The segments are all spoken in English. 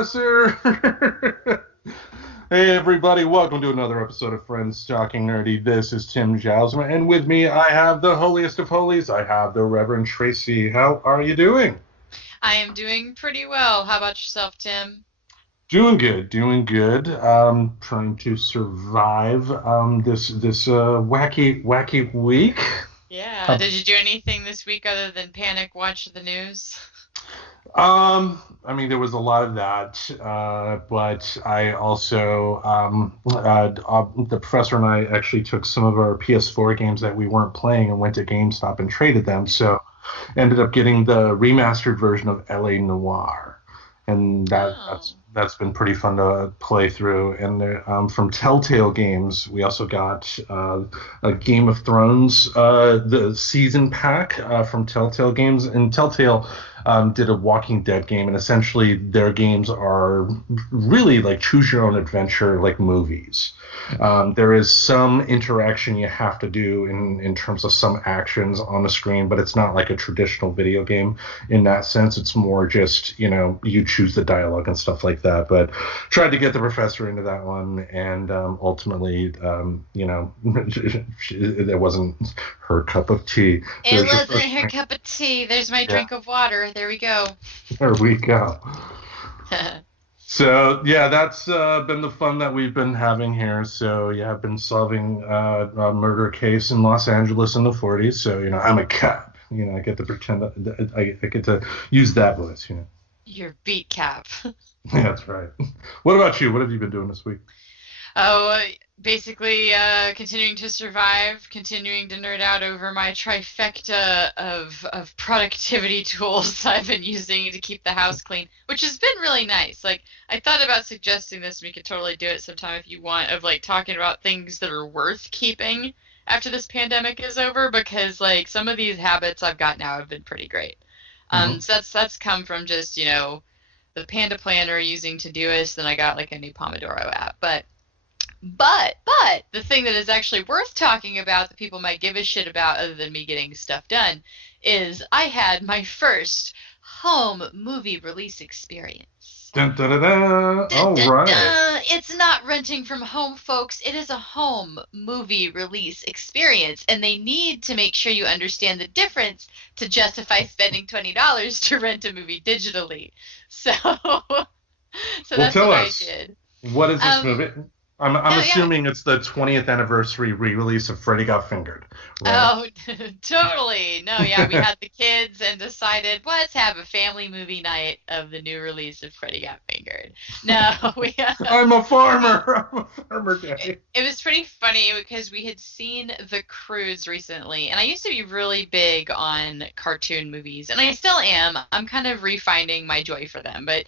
Professor. Hey, everybody, welcome to another episode of Friends Talking Nerdy. This is Tim Jousma, and with me, I have the holiest of holies. I have the Reverend Tracy. How are you doing? I am doing pretty well. How about yourself, Tim? Doing good, doing good. Trying to survive this wacky week. Yeah. How Did you do anything this week other than panic watch the news? I mean, there was a lot of that, but I also, the professor and I actually took some of our PS4 games that we weren't playing and went to GameStop and traded them. So ended up getting the remastered version of LA Noire, and Oh. that's been pretty fun to play through. And from Telltale Games, we also got a Game of Thrones the season pack from Telltale Games, and Telltale did a Walking Dead game, and essentially their games are really like choose your own adventure, like movies. Hmm. There is some interaction you have to do in terms of some actions on the screen, but it's not like a traditional video game in that sense. It's more just, you choose the dialogue and stuff like that. But tried to get the professor into that one, and ultimately, it wasn't her cup of tea. It There's your wasn't first her drink. cup of tea. There's my Yeah, drink of water. There we go. there we go. So yeah, that's been the fun that we've been having here. So yeah, I've been solving a murder case in Los Angeles in the 40s. So I'm a cop. I get to pretend that I get to use that voice. Your beat cap. Yeah, that's right. What about you? What have you been doing this week? Oh, basically, continuing to survive, continuing to nerd out over my trifecta of productivity tools I've been using to keep the house clean, which has been really nice. Like, I thought about suggesting this, and we could totally do it sometime if you want, of like talking about things that are worth keeping after this pandemic is over, because like some of these habits I've got now have been pretty great. Hmm. So that's come from just, the Panda Planner using Todoist, then I got like a new Pomodoro app. But the thing that is actually worth talking about that people might give a shit about other than me getting stuff done is I had my first home movie release experience. Dun, dun, dun, dun. Dun, All dun, right. dun. It's not renting from home, folks. It is a home movie release experience, and they need to make sure you understand the difference to justify spending $20 to rent a movie digitally. So, so Well, that's tell what I us, did. what is this Um, movie? I'm no, yeah, assuming it's the 20th anniversary re-release of Freddy Got Fingered, right? oh, totally. No, yeah, we had the kids and decided, let's have a family movie night of the new release of Freddy Got Fingered. No, we I'm a farmer. I'm a farmer, it, Daddy. it was pretty funny because we had seen the Croods recently, and I used to be really big on cartoon movies, and I still am. I'm kind of refining my joy for them, but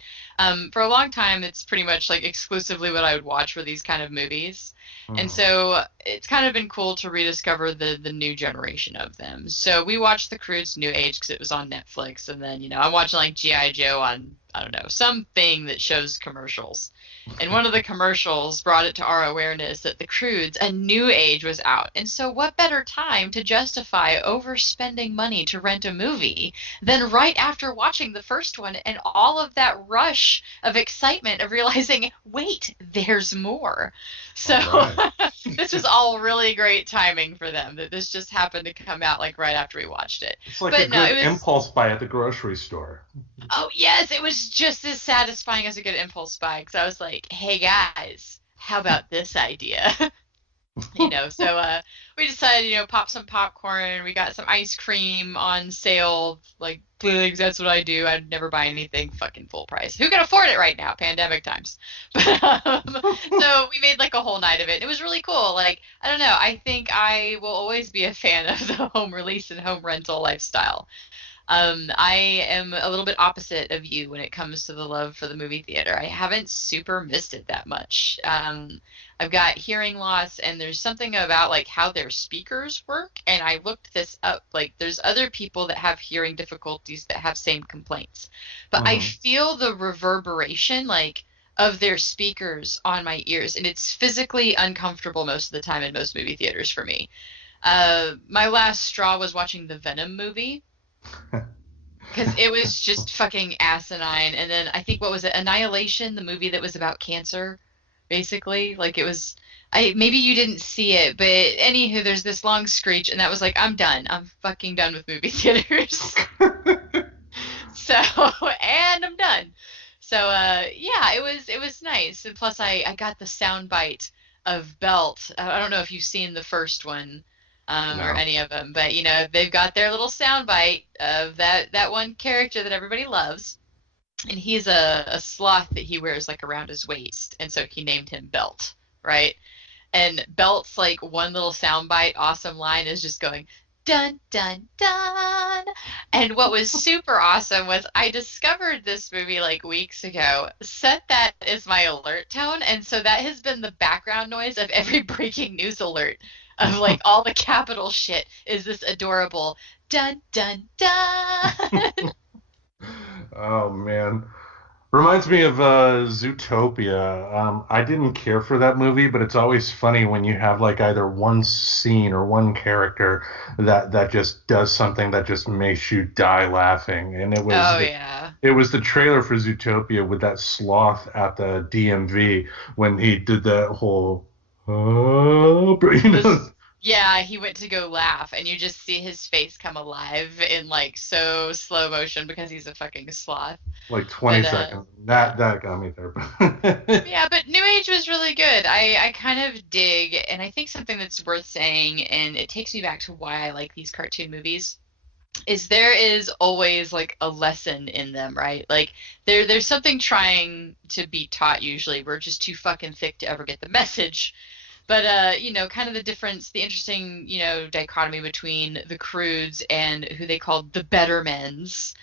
for a long time, it's pretty much like exclusively what I would watch were these kind of movies. And Mhm. so it's kind of been cool to rediscover the new generation of them. So we watched The Croods New Age because it was on Netflix, and then I'm watching like GI Joe on I don't know something that shows commercials. And one of the commercials brought it to our awareness that The Croods, a new age, was out. And so, what better time to justify overspending money to rent a movie than right after watching the first one and all of that rush of excitement of realizing, wait, there's more. So, All right. this was all really great timing for them that this just happened to come out like right after we watched it. It's like a But no, it good was. impulse buy at the grocery store. Oh, yes, it was just as satisfying as a good impulse buy because I was like, hey guys, how about this idea? So we decided, pop some popcorn. We got some ice cream on sale. Like, please, that's what I do. I'd never buy anything fucking full price. Who can afford it right now? Pandemic times. But so we made like a whole night of it. It was really cool. Like, I don't know. I think I will always be a fan of the home release and home rental lifestyle. I am a little bit opposite of you when it comes to the love for the movie theater. I haven't super missed it that much. I've got hearing loss, and there's something about like how their speakers work, and I looked this up. Like, there's other people that have hearing difficulties that have same complaints, but I Hmm. feel the reverberation like of their speakers on my ears, and it's physically uncomfortable most of the time in most movie theaters for me. My last straw was watching the Venom movie. because it was just fucking asinine. And then I think, what was it, Annihilation, the movie that was about cancer, basically. Like, it was, I maybe you didn't see it, but anywho, there's this long screech, and that was like, I'm done. I'm fucking done with movie theaters. So, and I'm done. So, yeah, it was nice. And plus, I got the sound bite of Belt. I don't know if you've seen the first one, or No. any of them, but they've got their little sound bite of that one character that everybody loves, and he's a sloth that he wears like around his waist, and so he named him Belt, right? And Belt's like one little soundbite, awesome line is just going dun dun dun. And what was super awesome was I discovered this movie like weeks ago, set that as my alert tone, and so that has been the background noise of every breaking news alert of like all the capital shit is this adorable dun dun dun. Oh man. Reminds me of Zootopia. I didn't care for that movie, but it's always funny when you have like either one scene or one character that just does something that just makes you die laughing. And Oh yeah. it was the trailer for Zootopia with that sloth at the DMV when he did that whole you know, Yeah, he went to go laugh, and you just see his face come alive in like so slow motion because he's a fucking sloth. like 20 But seconds. yeah. That got me there. Yeah, but New Age was really good. I kind of dig, and I think something that's worth saying, and it takes me back to why I like these cartoon movies, is there is always like a lesson in them, right? Like there's something trying to be taught usually. We're just too fucking thick to ever get the message. But kind of the difference, the interesting, dichotomy between the Croods and who they called the Bettermans.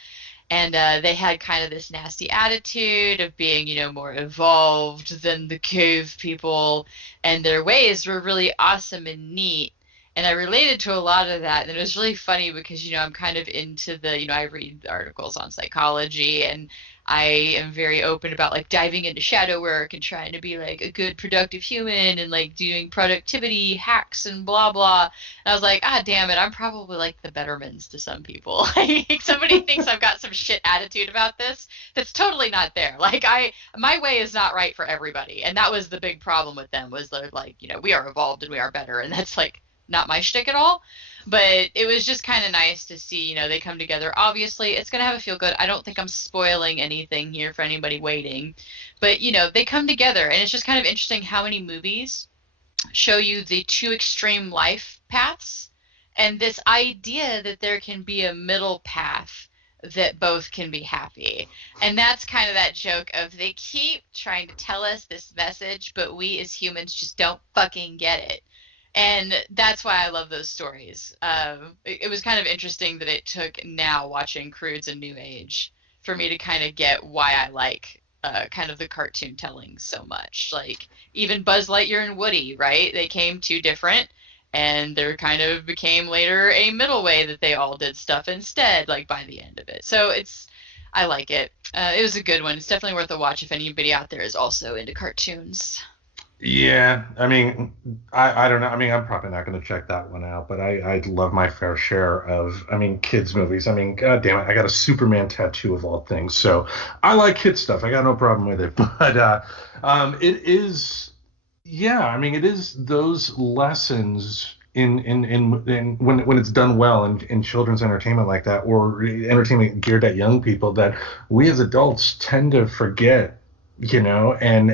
And they had kind of this nasty attitude of being, more evolved than the cave people, and their ways were really awesome and neat. And I related to a lot of that, and it was really funny because, I'm kind of into I read articles on psychology, and I am very open about like diving into shadow work and trying to be like a good productive human and like doing productivity hacks and blah blah. And I was like, ah, damn it, I'm probably like the Bettermans to some people. Like somebody thinks I've got some shit attitude about this that's totally not there. Like my way is not right for everybody, and that was the big problem with them, was they're like, we are evolved and we are better, and that's like not my shtick at all. But it was just kind of nice to see, they come together. Obviously, it's going to have a feel good. I don't think I'm spoiling anything here for anybody waiting. But, they come together. And it's just kind of interesting how many movies show you the two extreme life paths and this idea that there can be a middle path that both can be happy. And that's kind of that joke of they keep trying to tell us this message, but we as humans just don't fucking get it. And that's why I love those stories. It was kind of interesting that it took now watching Croods and New Age for me to kind of get why I like kind of the cartoon telling so much. Like even Buzz Lightyear and Woody, right? They came two different, and there kind of became later a middle way that they all did stuff instead, like by the end of it. So I like it. It was a good one. It's definitely worth a watch if anybody out there is also into cartoons. Yeah, I mean, I don't know. I mean, I'm probably not going to check that one out, but I love my fair share of, I mean, kids movies. I mean, God damn it, I got a Superman tattoo of all things, so I like kid stuff. I got no problem with it. But it is, yeah, I mean, it is those lessons in when it's done well in children's entertainment like that, or entertainment geared at young people, that we as adults tend to forget, and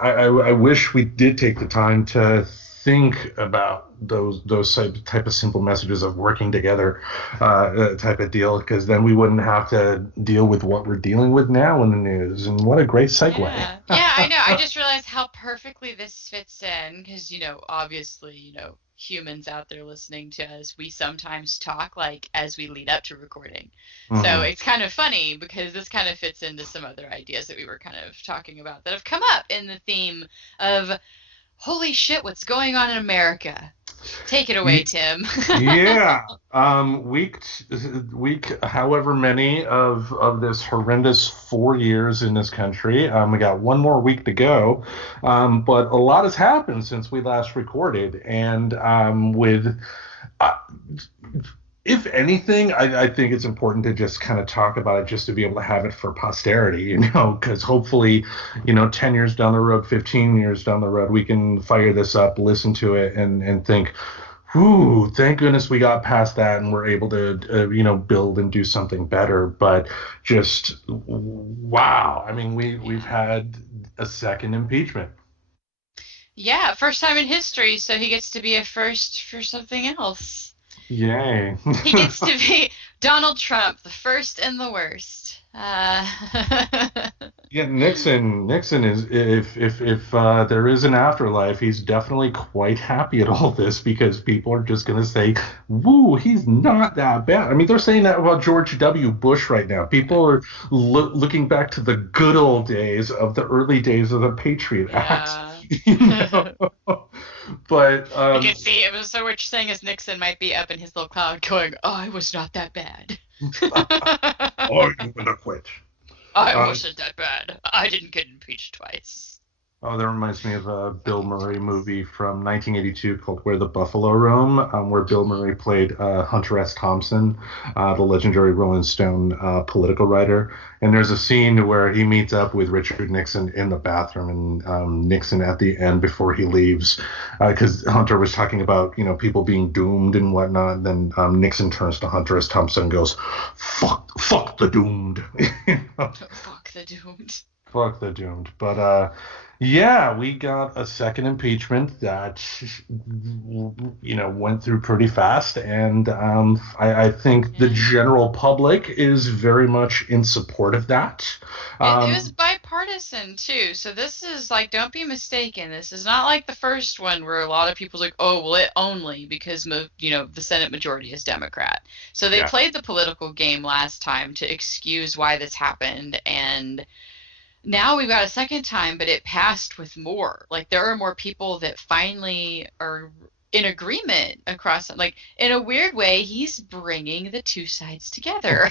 I wish we did take the time to think about those type of simple messages of working together, type of deal, because then we wouldn't have to deal with what we're dealing with now in the news. And what a great segue. Yeah, I know. I just realized how perfectly this fits in because, obviously, humans out there listening to us, we sometimes talk like as we lead up to recording. Mm-hmm. So it's kind of funny because this kind of fits into some other ideas that we were kind of talking about that have come up in the theme of holy shit, what's going on in America? Take it away, Tim. Yeah. Week however many of this horrendous 4 years in this country. We got one more week to go. But a lot has happened since we last recorded, and with if anything, I think it's important to just kind of talk about it just to be able to have it for posterity, because hopefully, 10 years down the road, 15 years down the road, we can fire this up, listen to it, and think, whew, thank goodness we got past that and we're able to, build and do something better. But just, wow. I mean, we've had a second impeachment. Yeah, first time in history, so he gets to be a first for something else. Yay. He gets to be Donald Trump, the first and the worst. Yeah, Nixon is if there is an afterlife, he's definitely quite happy at all this because people are just gonna say, "Woo, he's not that bad." I mean, they're saying that about George W. Bush right now. People are looking back to the good old days of the early days of the Patriot Act. Yeah. You know? But I can see it. So what you're saying is Nixon might be up in his little cloud going, "Oh, I was not that bad." or you gonna quit. I wasn't that bad. I didn't get impeached twice. Oh, that reminds me of a Bill Murray movie from 1982 called Where the Buffalo Roam, where Bill Murray played Hunter S. Thompson, the legendary Rolling Stone political writer. And there's a scene where he meets up with Richard Nixon in the bathroom, and Nixon at the end before he leaves, because Hunter was talking about people being doomed and whatnot. Then Nixon turns to Hunter S. Thompson and goes, "Fuck the doomed." Fuck the doomed. Fuck the doomed. But yeah, we got a second impeachment that went through pretty fast, and I think the general public is very much in support of that. It was bipartisan too, so this is like, don't be mistaken. This is not like the first one where a lot of people's like, oh, well, it only because the Senate majority is Democrat. So they played the political game last time to excuse why this happened, and now we've got a second time, but it passed with more. Like, there are more people that finally are in agreement across, like, in a weird way, he's bringing the two sides together.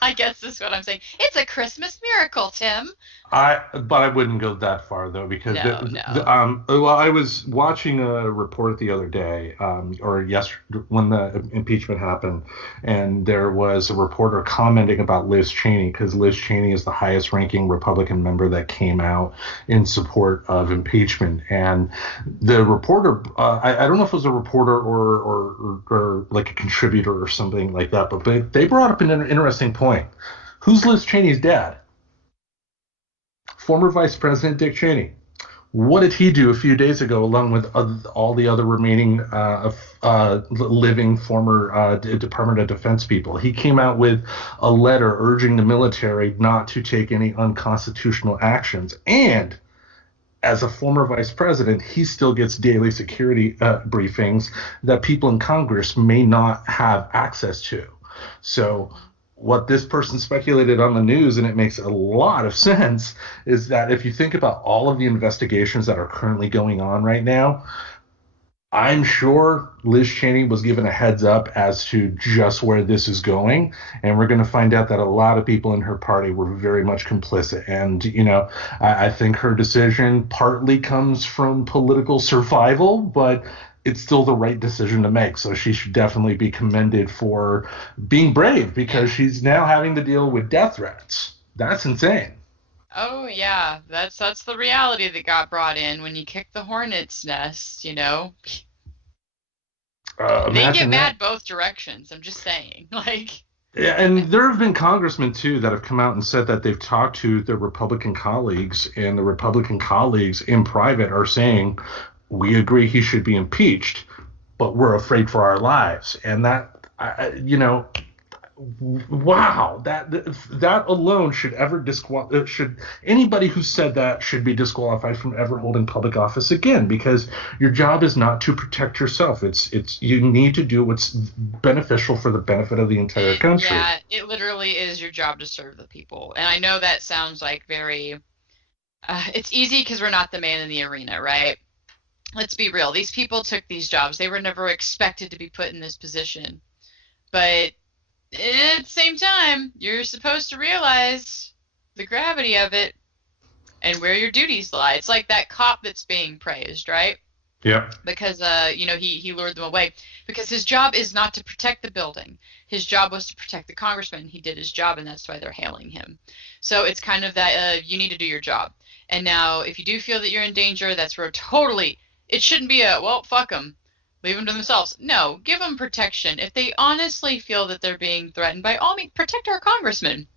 I guess is what I'm saying. It's a Christmas miracle, Tim. But I wouldn't go that far though, because No. well, I was watching a report the other day, or yesterday when the impeachment happened, and there was a reporter commenting about Liz Cheney because Liz Cheney is the highest ranking Republican member that came out in support of impeachment, and the reporter, I don't know if it was a reporter or like a contributor or something like that, but they brought up an interesting point. Who's Liz Cheney's dad? Former Vice President Dick Cheney. What did he do a few days ago, along with all the other remaining living former Department of Defense people? He came out with a letter urging the military not to take any unconstitutional actions. And as a former vice president, he still gets daily security briefings that people in Congress may not have access to. So what this person speculated on the news, and it makes a lot of sense, is that if you think about all of the investigations that are currently going on right now, I'm sure Liz Cheney was given a heads up as to just where this is going, and we're going to find out that a lot of people in her party were very much complicit. And, I think her decision partly comes from political survival, but it's still the right decision to make. So she should definitely be commended for being brave, because she's now having to deal with death threats. That's insane. Oh yeah, that's the reality that got brought in when you kick the hornet's nest. They can get mad both directions. I'm just saying, like. Yeah, and there have been congressmen too that have come out and said that they've talked to their Republican colleagues, and the Republican colleagues in private are saying, we agree he should be impeached, but we're afraid for our lives. And that, wow, that alone should should anybody who said that should be disqualified from ever holding public office again, because your job is not to protect yourself. It's you need to do what's beneficial for the benefit of the entire country. Yeah, it literally is your job to serve the people. And I know that sounds like very it's easy because we're not the man in the arena, right? Let's be real. These people took these jobs. They were never expected to be put in this position. But at the same time, you're supposed to realize the gravity of it and where your duties lie. It's like that cop that's being praised, right? Yep. because he lured them away because his job is not to protect the building. His job was to protect the congressman. He did his job, and that's why they're hailing him. So it's kind of that you need to do your job. And now, if you do feel that you're in danger, that's where totally it shouldn't be a well, fuck them, leave them to themselves. No, give them protection. If they honestly feel that they're being threatened, by all means, protect our congressman.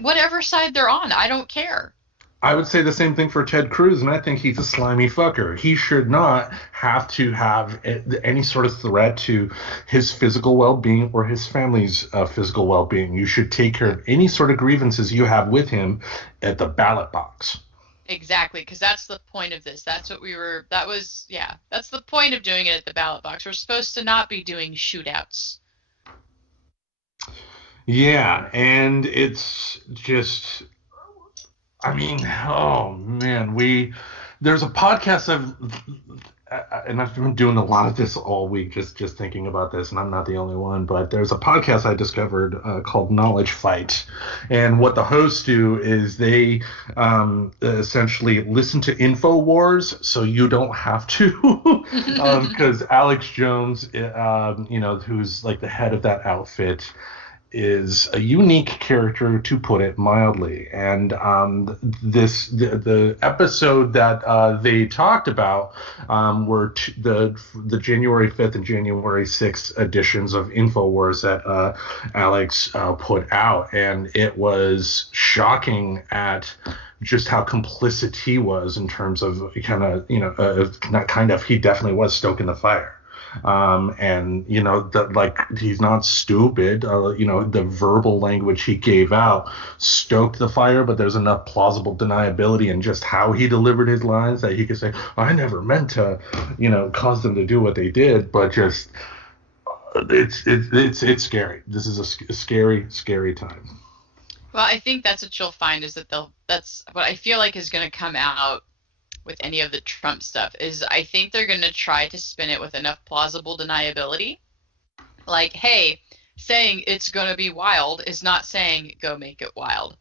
Whatever side they're on, I don't care. I would say the same thing for Ted Cruz, and I think he's a slimy fucker. He should not have to have any sort of threat to his physical well-being or his family's physical well-being. You should take care of any sort of grievances you have with him at the ballot box. Exactly, because that's the point of this. That's what that's the point of doing it at the ballot box. We're supposed to not be doing shootouts. Yeah, and it's just, I mean, oh man, there's a podcast and I've been doing a lot of this all week, just thinking about this, and I'm not the only one, but there's a podcast I discovered called Knowledge Fight, and what the hosts do is they essentially listen to InfoWars, so you don't have to, because Alex Jones, who's like the head of that outfit, is a unique character, to put it mildly. And the episode that they talked about were the January 5th and January 6th editions of InfoWars that Alex put out, and it was shocking at just how complicit he was in terms of he definitely was stoking the fire. And he's not stupid. The verbal language he gave out stoked the fire, but there's enough plausible deniability in just how he delivered his lines that he could say, I never meant to, cause them to do what they did, but just it's scary. This is a scary time. Well, I think that's what you'll find is that that's what I feel like is going to come out with any of the Trump stuff is I think they're going to try to spin it with enough plausible deniability. Like, hey, saying it's going to be wild is not saying go make it wild.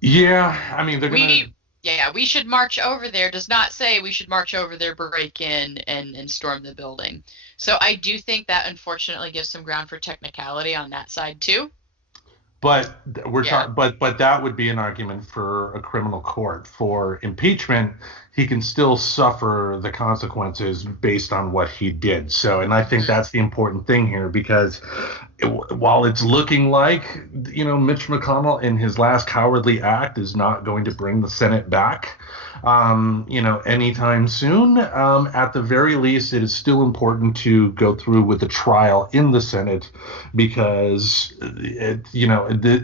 Yeah, I mean, they're going to... Yeah, we should march over there does not say we should march over there, break in, and storm the building. So I do think that unfortunately gives some ground for technicality on that side too. But but that would be an argument for a criminal court. For impeachment, he can still suffer the consequences based on what he did. So, and I think that's the important thing here, because while it's looking like, Mitch McConnell in his last cowardly act is not going to bring the Senate back, anytime soon, at the very least, it is still important to go through with the trial in the Senate, because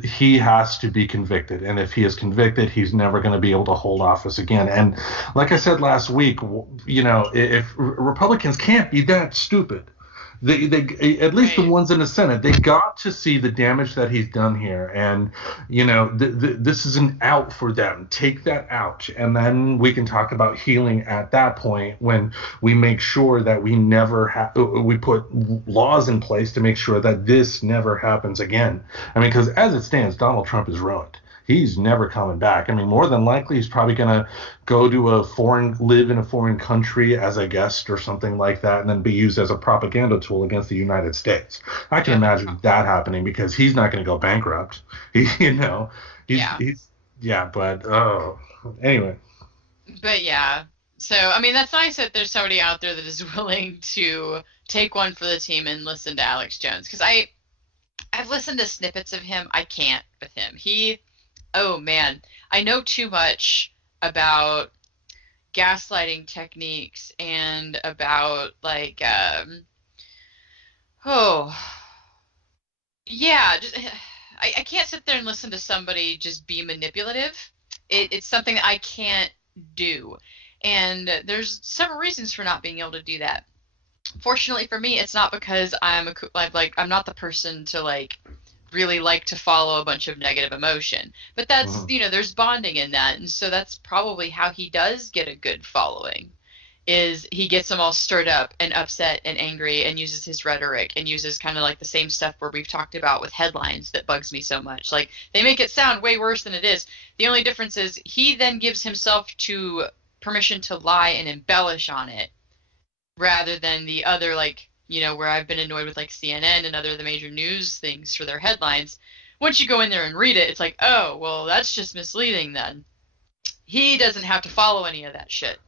he has to be convicted, and if he is convicted, he's never going to be able to hold office again. And like I said last week, if Republicans can't be that stupid, they at least the ones in the Senate, they got to see the damage that he's done here, and this is an out for them. Take that out, and then we can talk about healing at that point, when we make sure that we put laws in place to make sure that this never happens again. I mean, because as it stands, Donald Trump is ruined. He's never coming back. I mean, more than likely, he's probably going to go live in a foreign country as a guest or something like that, and then be used as a propaganda tool against the United States. I can imagine that happening, because he's not going to go bankrupt. Anyway. But yeah. So, I mean, that's nice that there's somebody out there that is willing to take one for the team and listen to Alex Jones. Because I've listened to snippets of him. I can't with him. Oh man, I know too much about gaslighting techniques and about I can't sit there and listen to somebody just be manipulative. It's something that I can't do, and there's several reasons for not being able to do that. Fortunately for me, it's not because I'm not the person to really like to follow a bunch of negative emotion, but that's there's bonding in that, and so that's probably how he does get a good following, is he gets them all stirred up and upset and angry and uses his rhetoric and uses kind of like the same stuff where we've talked about with headlines that bugs me so much. They make it sound way worse than it is. The only difference is he then gives himself to permission to lie and embellish on it, rather than the other, like, where I've been annoyed with like CNN and other of the major news things for their headlines. Once you go in there and read it, it's like, oh, well, that's just misleading then. He doesn't have to follow any of that shit.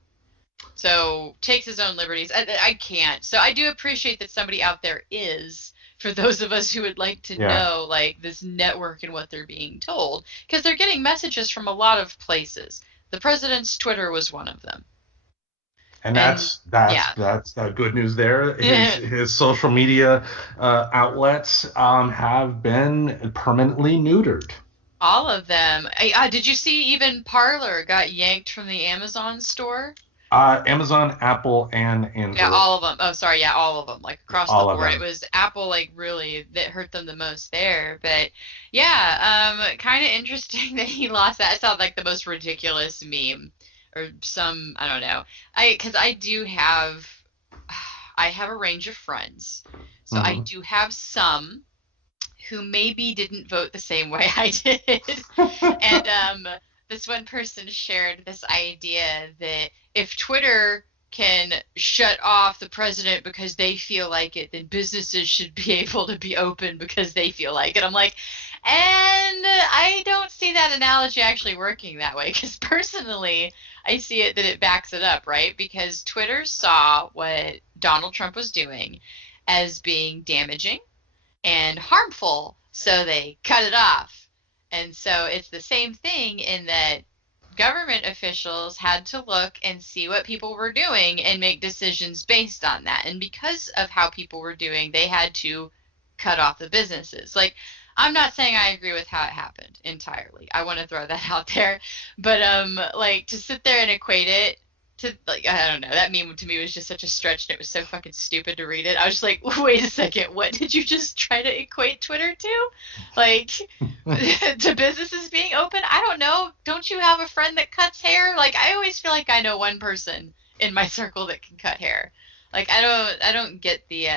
So takes his own liberties. I can't. So I do appreciate that somebody out there is, for those of us who would like to know, like, this network and what they're being told, because they're getting messages from a lot of places. The president's Twitter was one of them. And that's good news there. His social media outlets have been permanently neutered. All of them. Did you see even Parler got yanked from the Amazon store? Amazon, Apple, and Android. Yeah, all of them. Oh, sorry. Yeah, all of them. Like across the board. It was Apple, like, really, that hurt them the most there. But yeah, kind of interesting that he lost that. I saw like the most ridiculous meme, or some, I don't know. Because I have a range of friends, so I do have some who maybe didn't vote the same way I did, and this one person shared this idea that if Twitter can shut off the president because they feel like it, then businesses should be able to be open because they feel like it. I'm like, and I don't see that analogy actually working that way, because personally, I see it that it backs it up, right? Because Twitter saw what Donald Trump was doing as being damaging and harmful, so they cut it off. And so it's the same thing in that government officials had to look and see what people were doing and make decisions based on that. And because of how people were doing, they had to cut off the businesses. Like, I'm not saying I agree with how it happened entirely. I want to throw that out there. But like, to sit there and equate it to, like, I don't know, that meme to me was just such a stretch, and it was so fucking stupid to read it. I was just like, wait a second, what did you just try to equate Twitter to? Like, to businesses being open? I don't know. Don't you have a friend that cuts hair? Like, I always feel like I know one person in my circle that can cut hair. Like, I don't get the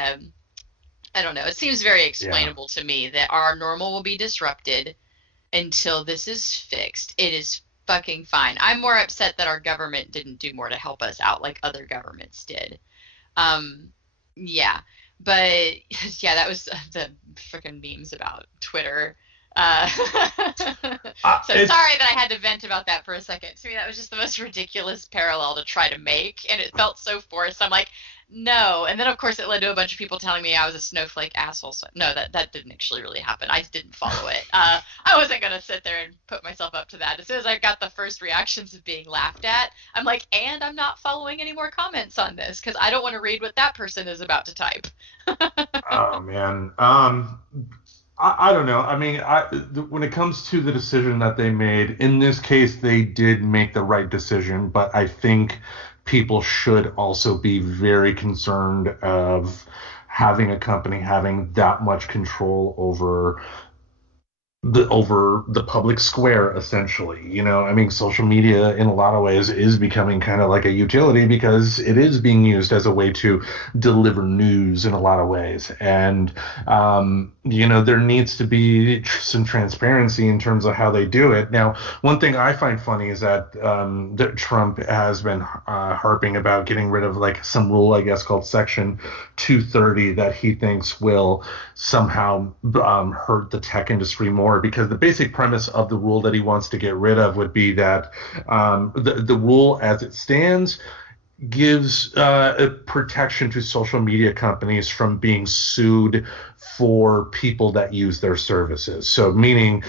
I don't know. It seems very explainable to me that our normal will be disrupted until this is fixed. It is fucking fine. I'm more upset that our government didn't do more to help us out like other governments did. Yeah. But yeah, that was the freaking memes about Twitter. So sorry that I had to vent about that for a second. To me, that was just the most ridiculous parallel to try to make, and it felt so forced. I'm like, no. And then, of course, it led to a bunch of people telling me I was a snowflake asshole. So, no, that didn't actually really happen. I didn't follow it. I wasn't going to sit there and put myself up to that. As soon as I got the first reactions of being laughed at, I'm like, and I'm not following any more comments on this because I don't want to read what that person is about to type. Oh, man. I don't know. I mean, when it comes to the decision that they made, in this case, they did make the right decision, but I think people should also be very concerned of having a company having that much control over the public square, essentially. You know, I mean, social media in a lot of ways is becoming kind of like a utility because it is being used as a way to deliver news in a lot of ways. And, you know, there needs to be some transparency in terms of how they do it. Now, one thing I find funny is that Trump has been harping about getting rid of like some rule, I guess, called Section 230 that he thinks will somehow hurt the tech industry more, because the basic premise of the rule that he wants to get rid of would be that the rule as it stands gives a protection to social media companies from being sued for people that use their services. So meaning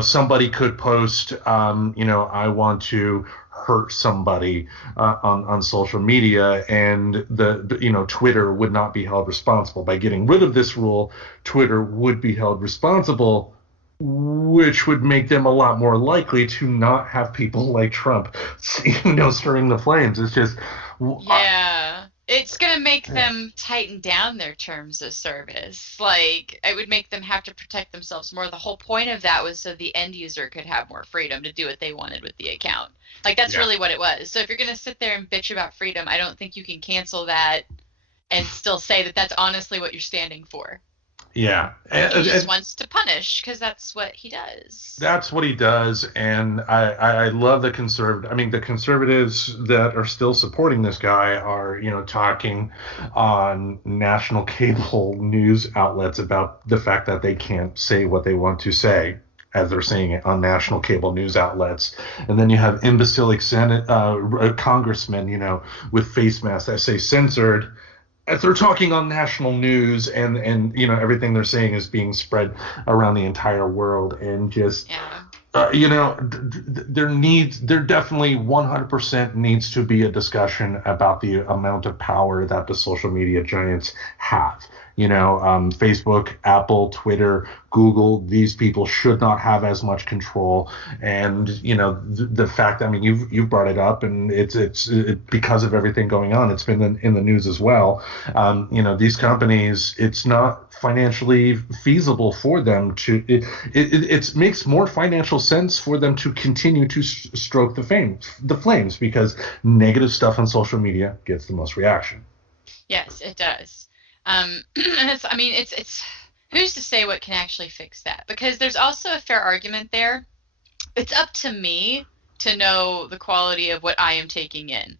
somebody could post, I want to hurt somebody on social media, and the Twitter would not be held responsible. By getting rid of this rule, Twitter would be held responsible, which would make them a lot more likely to not have people like Trump, stirring the flames. It's just it's going to make them tighten down their terms of service. Like, it would make them have to protect themselves more. The whole point of that was so the end user could have more freedom to do what they wanted with the account. Like, that's really what it was. So if you're going to sit there and bitch about freedom, I don't think you can cancel that and still say that that's honestly what you're standing for. Yeah. He just And wants to punish because that's what he does. that's what he does, and I love the conservative. I mean, the conservatives that are still supporting this guy are, talking on national cable news outlets about the fact that they can't say what they want to say, as they're saying it on national cable news outlets. And then you have imbecilic Senate congressmen, with face masks that say censored, as they're talking on national news, and everything they're saying is being spread around the entire world. And just Yeah. there definitely 100% needs to be a discussion about the amount of power that the social media giants have. Facebook, Apple, Twitter, Google, these people should not have as much control. And the fact, I mean, you've brought it up, and it's because of everything going on, it's been in the news as well. These companies, it's not financially feasible for them to. It makes more financial sense for them to continue to stroke the flames, because negative stuff on social media gets the most reaction. Yes, it does. And it's who's to say what can actually fix that? Because there's also a fair argument there. It's up to me to know the quality of what I am taking in,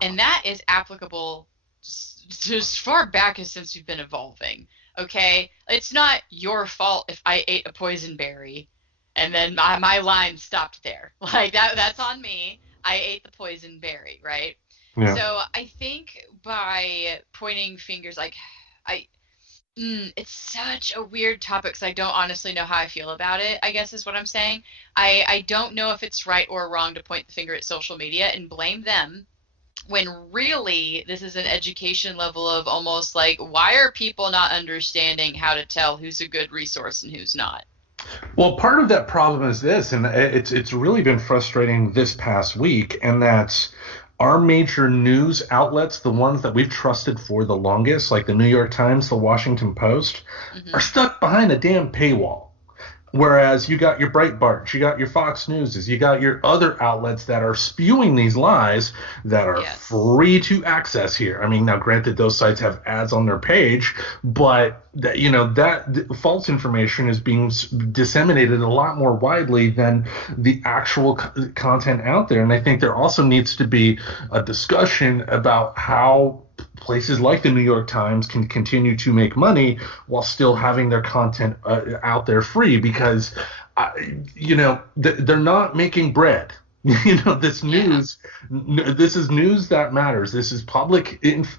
and that is applicable as far back as since we've been evolving. Okay, it's not your fault if I ate a poison berry, and then my line stopped there. Like that's on me. I ate the poison berry, right? Yeah. So I think by pointing fingers, like I, it's such a weird topic because I don't honestly know how I feel about it, I guess is what I'm saying. I don't know if it's right or wrong to point the finger at social media and blame them when really this is an education level of almost like, why are people not understanding how to tell who's a good resource and who's not? Well, part of that problem is this, and it's really been frustrating this past week, and that's our major news outlets, the ones that we've trusted for the longest, like the New York Times, the Washington Post, are Hmm. stuck behind a damn paywall. Whereas you got your Breitbart, you got your Fox Newses, you got your other outlets that are spewing these lies that are Yes. free to access here. I mean, now granted, those sites have ads on their page, but that false information is being disseminated a lot more widely than the actual content out there. And I think there also needs to be a discussion about how places like the New York Times can continue to make money while still having their content out there free, because they're not making bread. This Yeah. news, this is news that matters. This is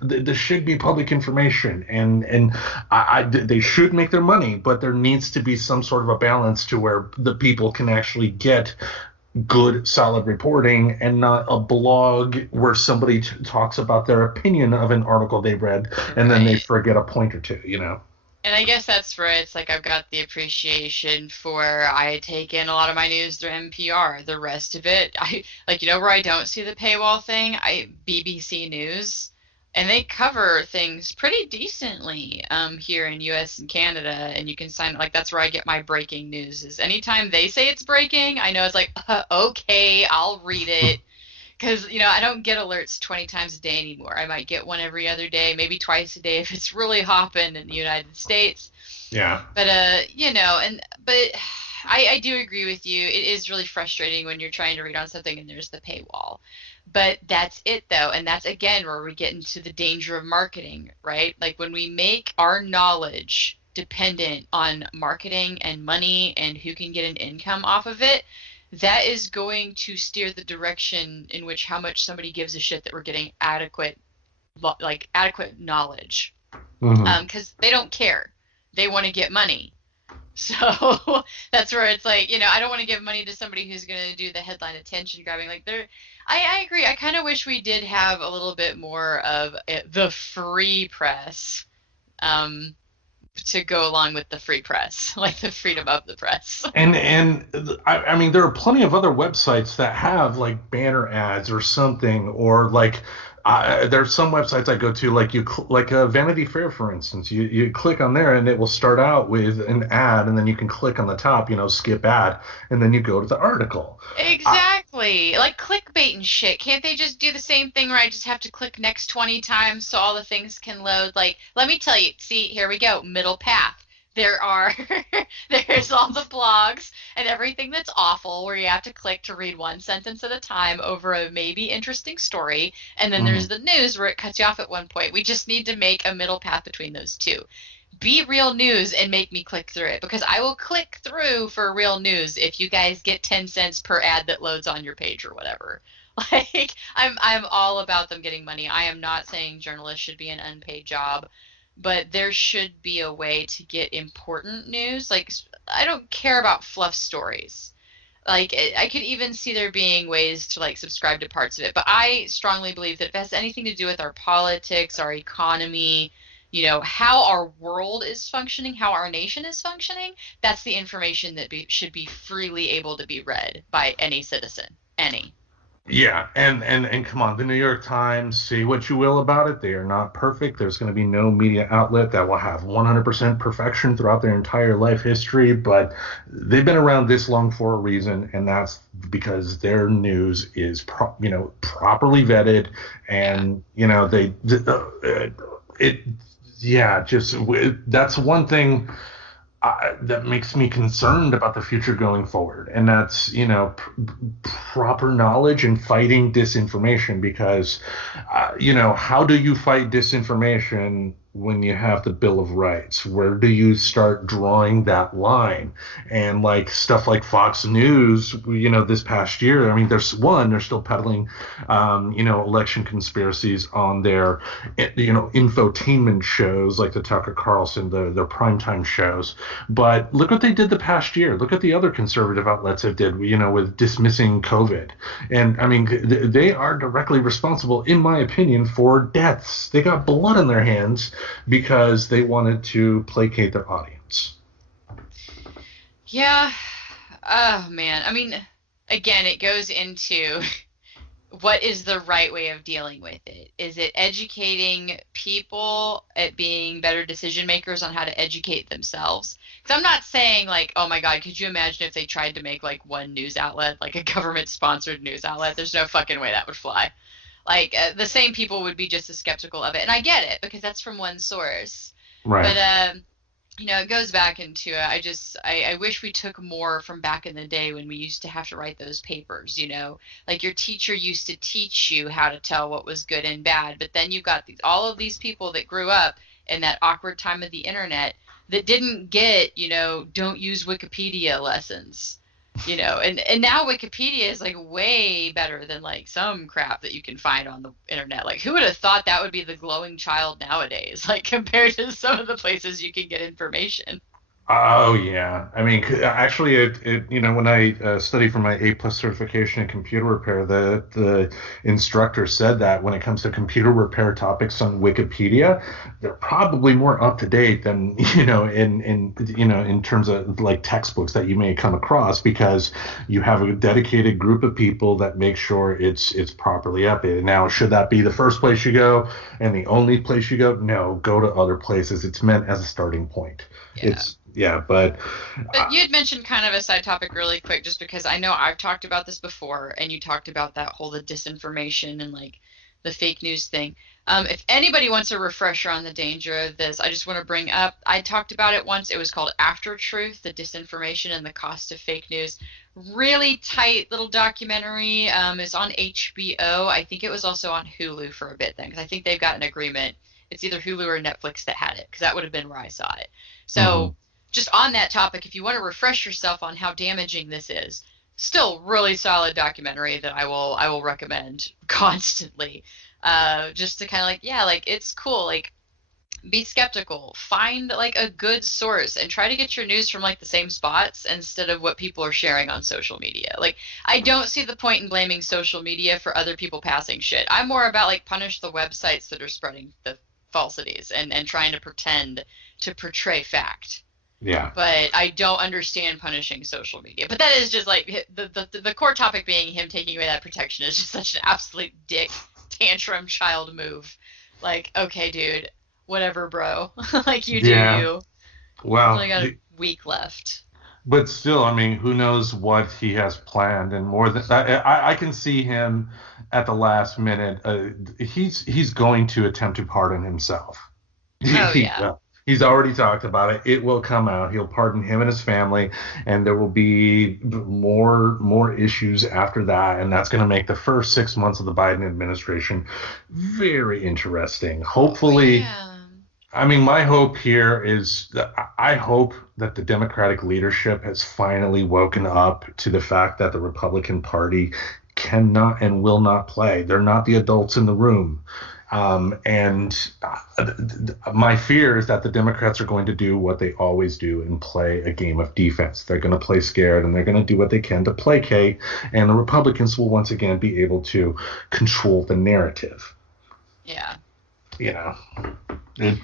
this should be public information, and they should make their money, but there needs to be some sort of a balance to where the people can actually get good, solid reporting, and not a blog where somebody talks about their opinion of an article they read and then they Right. forget a point or two. And I guess that's where it's like I've got the appreciation for I take in a lot of my news through NPR. The rest of it, I like where I don't see the paywall thing, I BBC News, and they cover things pretty decently here in US and Canada, and you can sign like that's where I get my breaking news. Is anytime they say it's breaking, I know it's like okay, I'll read it. Because, I don't get alerts 20 times a day anymore. I might get one every other day, maybe twice a day if it's really hopping in the United States. Yeah. But, but I do agree with you. It is really frustrating when you're trying to read on something and there's the paywall. But that's it, though. And that's, again, where we get into the danger of marketing, right? Like when we make our knowledge dependent on marketing and money and who can get an income off of it, that is going to steer the direction in which how much somebody gives a shit that we're getting adequate knowledge. Hmm. Because they don't care. They want to get money. So that's where it's like, I don't want to give money to somebody who's going to do the headline attention grabbing. Like, I agree. I kind of wish we did have a little bit more of the free press um, to go along with the free press, like the freedom of the press. And I mean, there are plenty of other websites that have like banner ads or something, or like there's some websites I go to, like like a Vanity Fair, for instance. You click on there and it will start out with an ad, and then you can click on the top, skip ad, and then you go to the article. I, Exactly. Like clickbait and shit. Can't they just do the same thing where I just have to click next 20 times so all the things can load? Like, let me tell you, see, here we go. Middle path. There are there's all the blogs and everything that's awful where you have to click to read one sentence at a time over a maybe interesting story, and then Mhm. there's the news where it cuts you off at one point. We just need to make a middle path between those two. Be real news and make me click through it, because I will click through for real news if you guys get 10 cents per ad that loads on your page or whatever. Like, I'm all about them getting money. I am not saying journalists should be an unpaid job, but there should be a way to get important news. Like, I don't care about fluff stories. Like, I could even see there being ways to like subscribe to parts of it, but I strongly believe that if it has anything to do with our politics, our economy, how our world is functioning, how our nation is functioning, that's the information that should be freely able to be read by any citizen. Any. Yeah, and come on, the New York Times, say what you will about it, they are not perfect. There's going to be no media outlet that will have 100% perfection throughout their entire life history, but they've been around this long for a reason, and that's because their news is properly vetted, Yeah. and it yeah, just that's one thing that makes me concerned about the future going forward, and that's proper knowledge and fighting disinformation, because how do you fight disinformation when you have the Bill of Rights? Where do you start drawing that line? And like stuff like Fox News, this past year, I mean, they're still peddling election conspiracies on their infotainment shows like the Tucker Carlson, their primetime shows. But look what they did the past year. Look at the other conservative outlets have did, with dismissing COVID. And I mean, they are directly responsible, in my opinion, for deaths. They got blood on their hands because they wanted to placate their audience. Yeah. Oh man. I mean, again, it goes into what is the right way of dealing with it? Is it educating people at being better decision makers on how to educate themselves? Because I'm not saying like, oh my God, could you imagine if they tried to make like one news outlet, like a government sponsored news outlet? There's no fucking way that would fly. Like, the same people would be just as skeptical of it. And I get it because that's from one source. Right. But it goes back into I wish we took more from back in the day when we used to have to write those papers, like your teacher used to teach you how to tell what was good and bad, but then you got all of these people that grew up in that awkward time of the internet that didn't get, don't use Wikipedia lessons. And now Wikipedia is like way better than like some crap that you can find on the internet. Like, who would have thought that would be the glowing child nowadays, like compared to some of the places you can get information? Oh yeah, I mean, actually, when I studied for my A+ certification in computer repair, the instructor said that when it comes to computer repair topics on Wikipedia, they're probably more up to date than in terms of like textbooks that you may come across, because you have a dedicated group of people that make sure it's properly updated. Now, should that be the first place you go and the only place you go? No, go to other places. It's meant as a starting point. Yeah. It's Yeah, but But you had mentioned kind of a side topic really quick, just because I know I've talked about this before, and you talked about that whole the disinformation and like the fake news thing. If anybody wants a refresher on the danger of this, I just want to bring up, I talked about it once. It was called After Truth, the disinformation and the cost of fake news. Really tight little documentary. It's on HBO. I think it was also on Hulu for a bit then, because I think they've got an agreement. It's either Hulu or Netflix that had it, because that would have been where I saw it. mhm. So just on that topic, if you want to refresh yourself on how damaging this is, still really solid documentary that I will recommend constantly. Just to kind of like, yeah, like it's cool. Like, be skeptical, find like a good source, and try to get your news from like the same spots instead of what people are sharing on social media. Like, I don't see the point in blaming social media for other people passing shit. I'm more about like punish the websites that are spreading the falsities and trying to pretend to portray fact. Yeah. But I don't understand punishing social media. But that is just like the core topic being him taking away that protection is just such an absolute dick tantrum child move. Like, okay, dude, whatever, bro. Like, you do Yeah. you. Well, Only got a week left. but still, I mean, who knows what he has planned, and more than I can see him at the last minute. He's going to attempt to pardon himself. Oh He yeah. will. He's already talked about it. It will come out. He'll pardon him and his family, and there will be more issues after that, and that's going to make the first 6 months of the Biden administration very interesting. Oh Hopefully, yeah. I mean, my hope here is that I hope that the Democratic leadership has finally woken up to the fact that the Republican Party cannot and will not play. They're not the adults in the room. And my fear is that the Democrats are going to do what they always do and play a game of defense. They're going to play scared and they're going to do what they can to placate. And the Republicans will once again be able to control the narrative. Yeah. You know, it,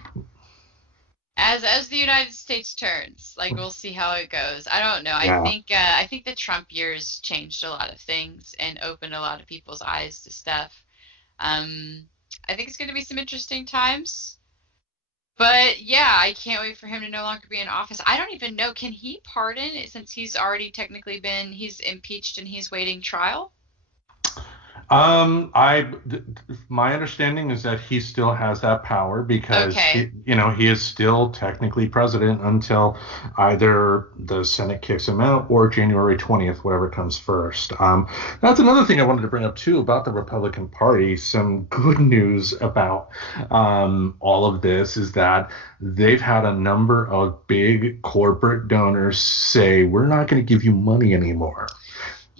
As the United States turns, like we'll see how it goes. I don't know. yeah. I think the Trump years changed a lot of things and opened a lot of people's eyes to stuff. Um, I think it's going to be some interesting times. But yeah, I can't wait for him to no longer be in office. I don't even know, can he pardon since he's already technically he's impeached and he's waiting trial? My understanding is that he still has that power because Okay. he is still technically president until either the Senate kicks him out or January 20th, whatever comes first. That's another thing I wanted to bring up too about the Republican Party. Some good news about all of this is that they've had a number of big corporate donors say, we're not going to give you money anymore.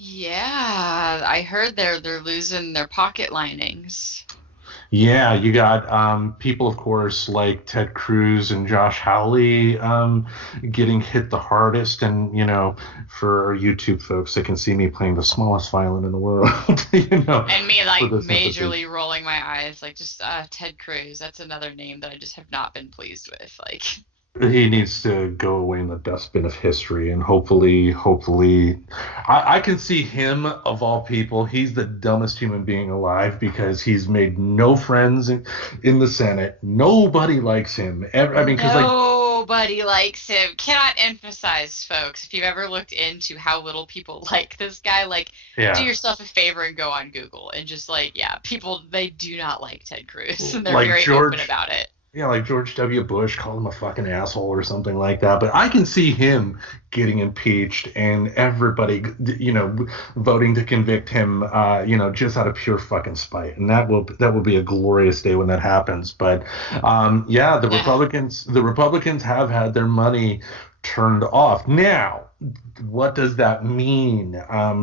Yeah, I heard they're losing their pocket linings. Yeah, you got people, of course, like Ted Cruz and Josh Hawley getting hit the hardest. And, for our YouTube folks, they can see me playing the smallest violin in the world, And me for like the sympathy. majorly rolling my eyes, like just Ted Cruz. That's another name that I just have not been pleased with. Like, He needs to go away in the dustbin of history, and hopefully, I can see him of all people. He's the dumbest human being alive because he's made no friends in the Senate. Nobody likes him. I mean, because like, nobody likes him. Cannot emphasize, folks, if you've ever looked into how little people like this guy, like, do yeah, yourself a favor and go on Google and just like, yeah, people, they do not like Ted Cruz and they're like very open George. about it. Yeah, like George W. Bush called him a fucking asshole or something like that. But I can see him getting impeached and everybody, voting to convict him, just out of pure fucking spite. And that will be a glorious day when that happens. But yeah, Yeah. the Republicans have had their money turned off. Now, what does that mean?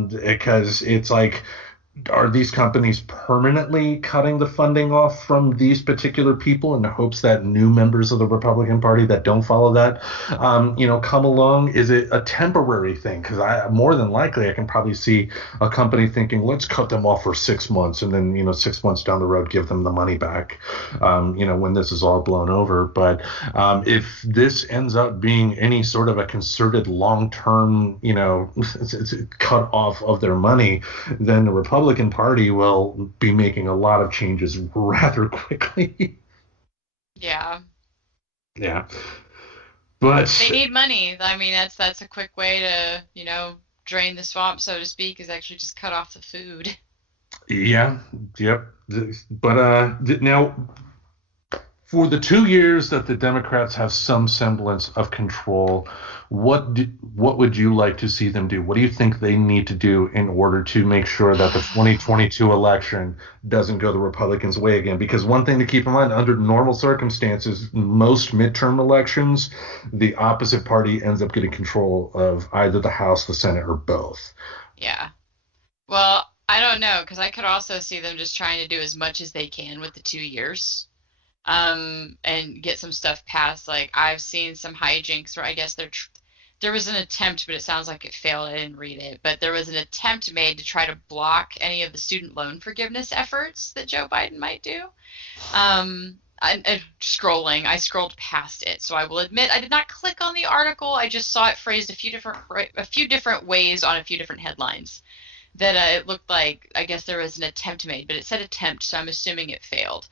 Because it's like, are these companies permanently cutting the funding off from these particular people in the hopes that new members of the Republican Party that don't follow that, come along? Is it a temporary thing? Because I more than likely I can probably see a company thinking, let's cut them off for 6 months, and then 6 months down the road give them the money back, when this is all blown over. But if this ends up being any sort of a concerted long-term, cut off of their money, then the Republican Party will be making a lot of changes rather quickly. Yeah. Yeah. They But need money. I mean, that's a quick way to, drain the swamp, so to speak, is actually just cut off the food. yeah, yep. But now, for the 2 years that the Democrats have some semblance of control, what would you like to see them do? What do you think they need to do in order to make sure that the 2022 election doesn't go the Republicans' way again? Because one thing to keep in mind, under normal circumstances, most midterm elections, the opposite party ends up getting control of either the House, the Senate, or both. Yeah. Well, I don't know, because I could also see them just trying to do as much as they can with the 2 years, and get some stuff passed. Like I've seen some hijinks where I guess there was an attempt, but it sounds like it failed. I didn't read it, but there was an attempt made to try to block any of the student loan forgiveness efforts that Joe Biden might do. I scrolled past it, so I will admit I did not click on the article. I just saw it phrased a few different ways on a few different headlines. That it looked like I guess there was an attempt made, but it said attempt, so I'm assuming it failed.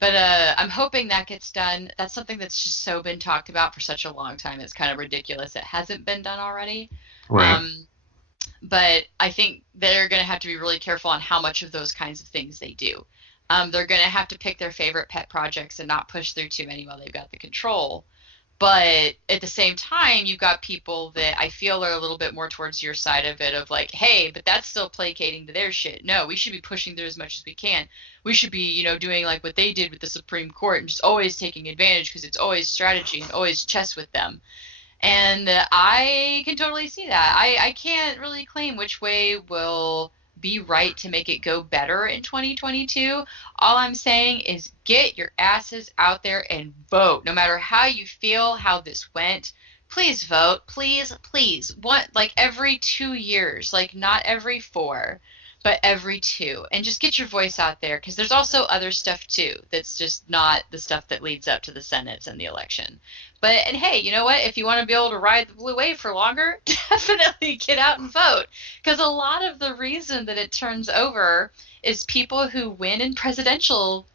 But I'm hoping that gets done. That's something that's just so been talked about for such a long time. It's kind of ridiculous it hasn't been done already. Right. Um, but I think they're going to have to be really careful on how much of those kinds of things they do. They're going to have to pick their favorite pet projects and not push through too many while they've got the control. But at the same time, you've got people that I feel are a little bit more towards your side of it, of like, hey, but that's still placating to their shit. No, we should be pushing through as much as we can. We should be, doing like what they did with the Supreme Court and just always taking advantage because it's always strategy and always chess with them. And I can totally see that. I can't really claim which way will be right to make it go better in 2022. All I'm saying is get your asses out there and vote. No matter how you feel, how this went, please vote. Please, please. What, like every 2 years, like not every four, but every two. And just get your voice out there because there's also other stuff too that's just not the stuff that leads up to the Senates and the election. And hey, you know what? If you want to be able to ride the blue wave for longer, definitely get out and vote. Because a lot of the reason that it turns over is people who win in the presidential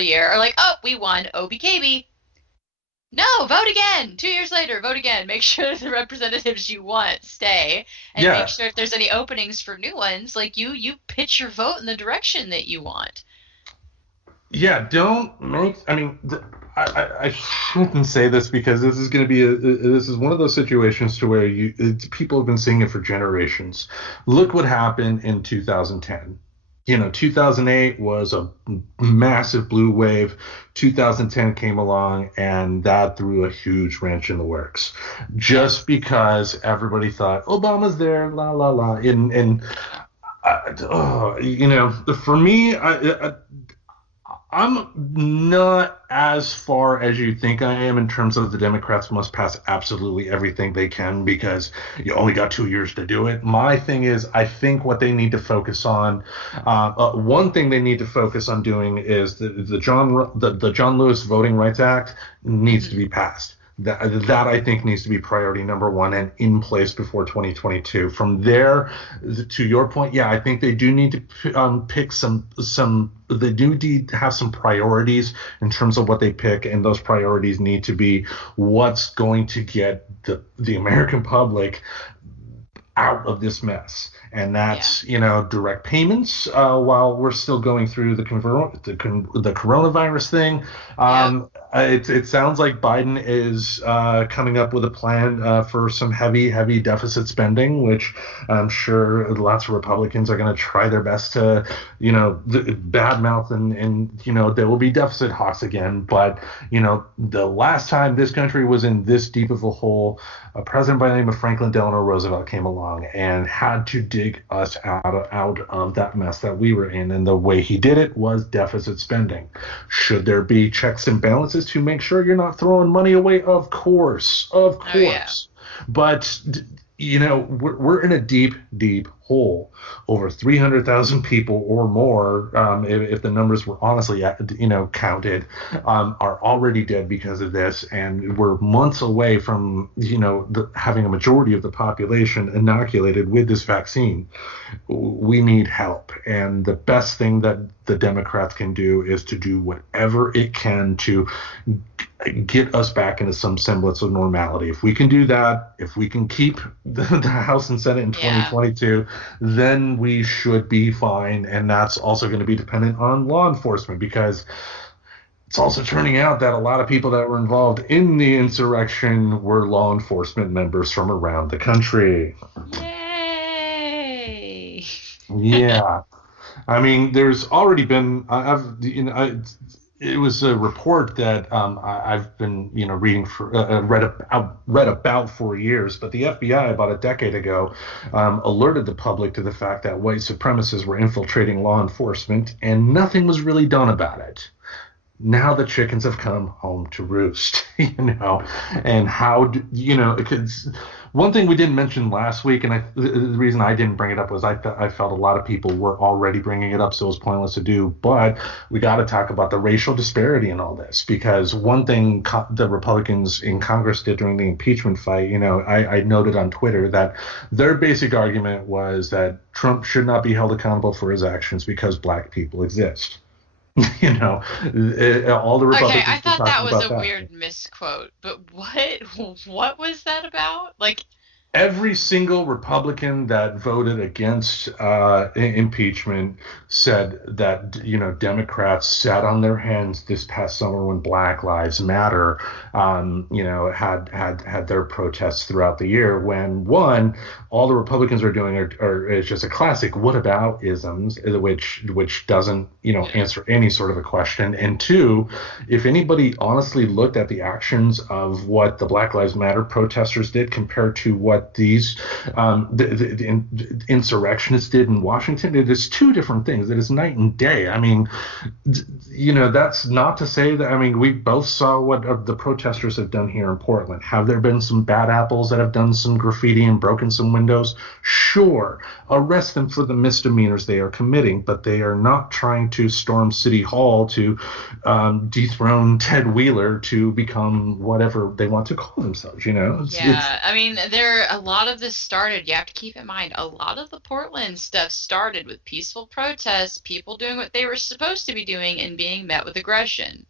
year are like, oh, we won, OBKB. No, vote again. 2 years later, vote again. Make sure the representatives you want stay, and Yeah. make sure if there's any openings for new ones, like you pitch your vote in the direction that you want. Yeah, don't make. I mean, I shouldn't say this because this is going to be this is one of those situations to where people have been seeing it for generations. Look what happened in 2010. 2008 was a massive blue wave. 2010 came along and that threw a huge wrench in the works. Just because everybody thought Obama's there, la la la, and for me, I'm not as far as you think I am in terms of the Democrats must pass absolutely everything they can because you only got 2 years to do it. My thing is, I think what they need to focus on, one thing they need to focus on doing is the John Lewis Voting Rights Act needs to be passed. That I think needs to be priority number one and in place before 2022. From there, to your point, yeah, I think they do need to pick some. They do need to have some priorities in terms of what they pick, and those priorities need to be what's going to get the American public out of this mess, and that's direct payments while we're still going through the coronavirus thing. It sounds like Biden is coming up with a plan for some heavy deficit spending, which I'm sure lots of Republicans are going to try their best to badmouth, and there will be deficit hawks again. But the last time this country was in this deep of a hole, a president by the name of Franklin Delano Roosevelt came along and had to dig us out of that mess that we were in. And the way he did it was deficit spending. Should there be checks and balances to make sure you're not throwing money away? Of course. Oh, yeah. But we're in a deep hole. Over 300,000 people or more, if the numbers were honestly, counted, are already dead because of this, and we're months away from, having a majority of the population inoculated with this vaccine. We need help, and the best thing that the Democrats can do is to do whatever it can to get us back into some semblance of normality. If we can do that, if we can keep the House and Senate in 2022, then we should be fine. And that's also going to be dependent on law enforcement, because it's also turning out that a lot of people that were involved in the insurrection were law enforcement members from around the country. Yay! Yeah. I mean, there's already been, it was a report that I've been, reading read about for years. But the FBI about a decade ago alerted the public to the fact that white supremacists were infiltrating law enforcement, and nothing was really done about it. Now the chickens have come home to roost, and how, because one thing we didn't mention last week, and the reason I didn't bring it up was I felt a lot of people were already bringing it up, so it was pointless to do. But we got to talk about the racial disparity in all this, because one thing the Republicans in Congress did during the impeachment fight, I noted on Twitter that their basic argument was that Trump should not be held accountable for his actions because black people exist. All the Republicans. Okay, I thought that was a weird misquote, but what was that about? Like, every single Republican that voted against impeachment said that, Democrats sat on their hands this past summer when Black Lives Matter, had their protests throughout the year. When one, all the Republicans are doing is just a classic whataboutisms, which doesn't answer any sort of a question. And two, if anybody honestly looked at the actions of what the Black Lives Matter protesters did compared to what these the insurrectionists did in Washington, it is two different things. It is night and day. I mean, that's not to say that, we both saw what the protesters have done here in Portland. Have there been some bad apples that have done some graffiti and broken some windows? Sure. Arrest them for the misdemeanors they are committing, but they are not trying to storm City Hall to dethrone Ted Wheeler to become whatever they want to call themselves, a lot of this started, you have to keep in mind, a lot of the Portland stuff started with peaceful protests, people doing what they were supposed to be doing and being met with aggression.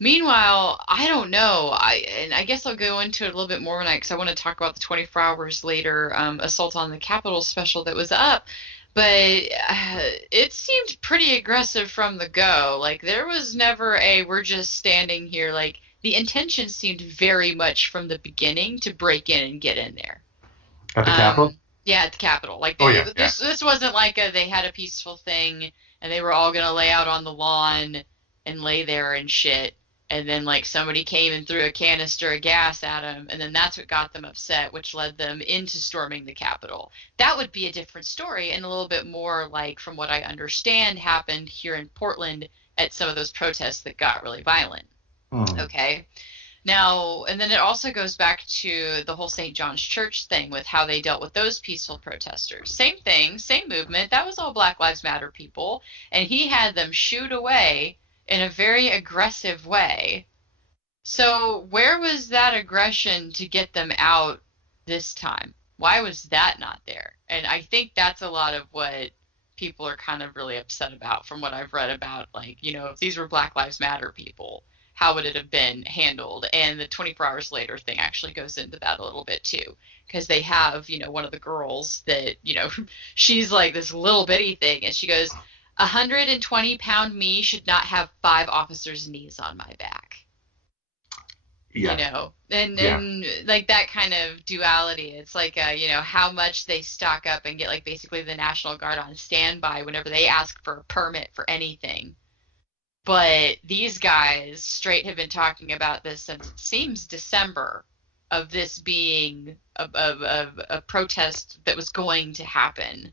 Meanwhile, I don't know. I guess I'll go into it a little bit more tonight because I want to talk about the 24 hours later assault on the Capitol special that was up. But it seemed pretty aggressive from the go. Like, there was never we're just standing here. Like, the intention seemed very much from the beginning to break in and get in there. At the Capitol? Yeah, at the Capitol. Like, this wasn't like they had a peaceful thing and they were all going to lay out on the lawn and lay there and shit. And then, like, somebody came and threw a canister of gas at them, and then that's what got them upset, which led them into storming the Capitol. That would be a different story and a little bit more, like, from what I understand, happened here in Portland at some of those protests that got really violent. Okay. Now, and then it also goes back to the whole St. John's Church thing with how they dealt with those peaceful protesters. Same thing, same movement. That was all Black Lives Matter people. And he had them shooed away in a very aggressive way. So where was that aggression to get them out this time? Why was that not there? And I think that's a lot of what people are kind of really upset about from what I've read about, like, if these were Black Lives Matter people, how would it have been handled? And the 24 hours later thing actually goes into that a little bit too, because they have, one of the girls that, she's like this little bitty thing, and she goes, 120-pound me should not have 5 officers' knees on my back. Yeah. And like that kind of duality. It's like, how much they stock up and get, like, basically the National Guard on standby whenever they ask for a permit for anything. But these guys straight have been talking about this since, it seems, December, of this being a protest that was going to happen.